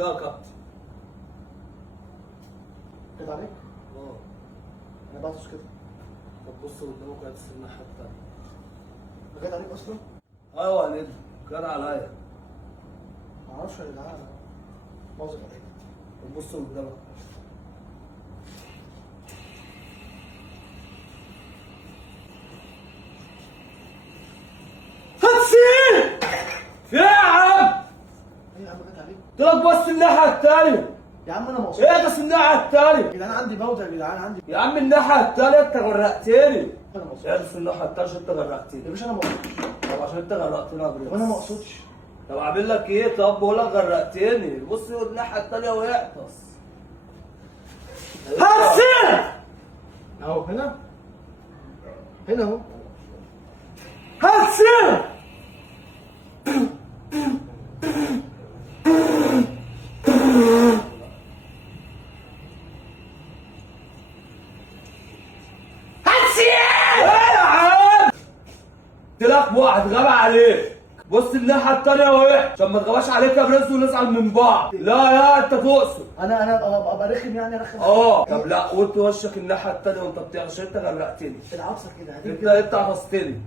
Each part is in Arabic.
يا كابتن. جت عليك؟ اه. انا بعطس كده. طب بص قدامك هتس الناحية التانية. جت عليك اصلا؟ ايوه يا نجم، جت عليا. معرفش يا جدعان، باظت عليك. طب بص قدامك. هتسيب! في ايه يا عم؟ ايه يا عم جت عليك؟ قلت لك بص الناحية التانية. يا عم انا ما قصدتش. ايه بس الناحية التانية؟ يا جدعان عندي بوده يا جدعان عندي. يا عم الناحية التانية انت غرقتني. انا ما قصدتش. ايه بس الناحية التانية عشان انت غرقتني. يا باشا انا ما قصدتش. طب عشان انت غرقتني يا برنس. طب انا ما اقصدش. طب اعمل لك ايه؟ طب بقول لك غرقتني. بص الناحية التانية ويعطس. هتسيب! اهو هنا. هنا اهو. هتسيب! ايه يا عم؟ قلت لك هتغاب عليك. بص الناحية التانية وهي عشان ما تغباش عليك يا برنس ونزعل من بعض. لا يا انت تقصد. انا ابقى رخم يعني ارخم. اه طب لا قلت وشك الناحية التانية وانت بتعمل عشان انت غرقتني. العبسه كده هتيجي انت كده. انت عفصتني.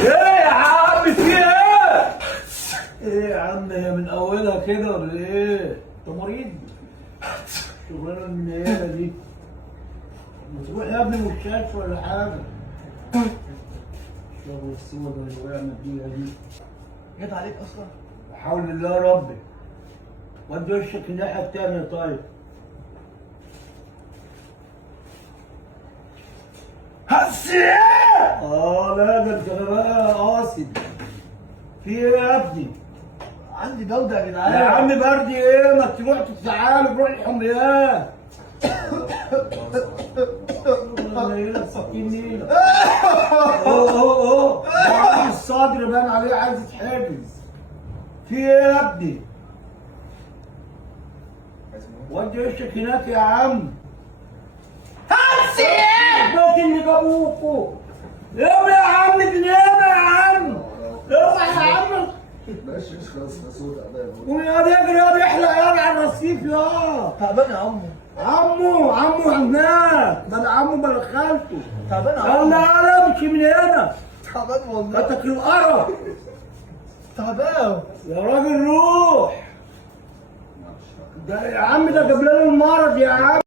ايه يا عم في ايه؟ ايه يا عم هي من اولها كده ولا ايه؟ انت مريض؟ شغلانه النيابه دي. ما تروح يا ابني مستشفى ولا حاجه. شغل السودا اللي وقعنا فيها دي. جت عليك اصلا؟ لا حول الله يا ربي. ودي وشك الناحيه التانيه طيب. هسيه! لا ده انت بقى قاصد. في ايه يا ابني؟ عندي جوده يا جدعان. يا عم برد ايه؟ ما تروح تتعالج روح الحميات. والله سكينين. اوه الصدر بان عليه عايز يتحجز. في ايه يا ابني؟ ودي وشك هناك يا عم. البيت اللي جابوكوا. يابا يا عم بنيابه يا عم. اوعى يا عم. ماشي خلاص مسؤول عليا. ويا يجري يا يحلق يا على الرصيف يا. تعبان يا عمو. عمو هناك. بلا عمو بلا خالته. تعبان يا عمو. يلا امشي من هنا. تعبان والله. فتك القرف. تعبان. يا راجل روح. ده يا عم ده جاب لنا المرض يا عم.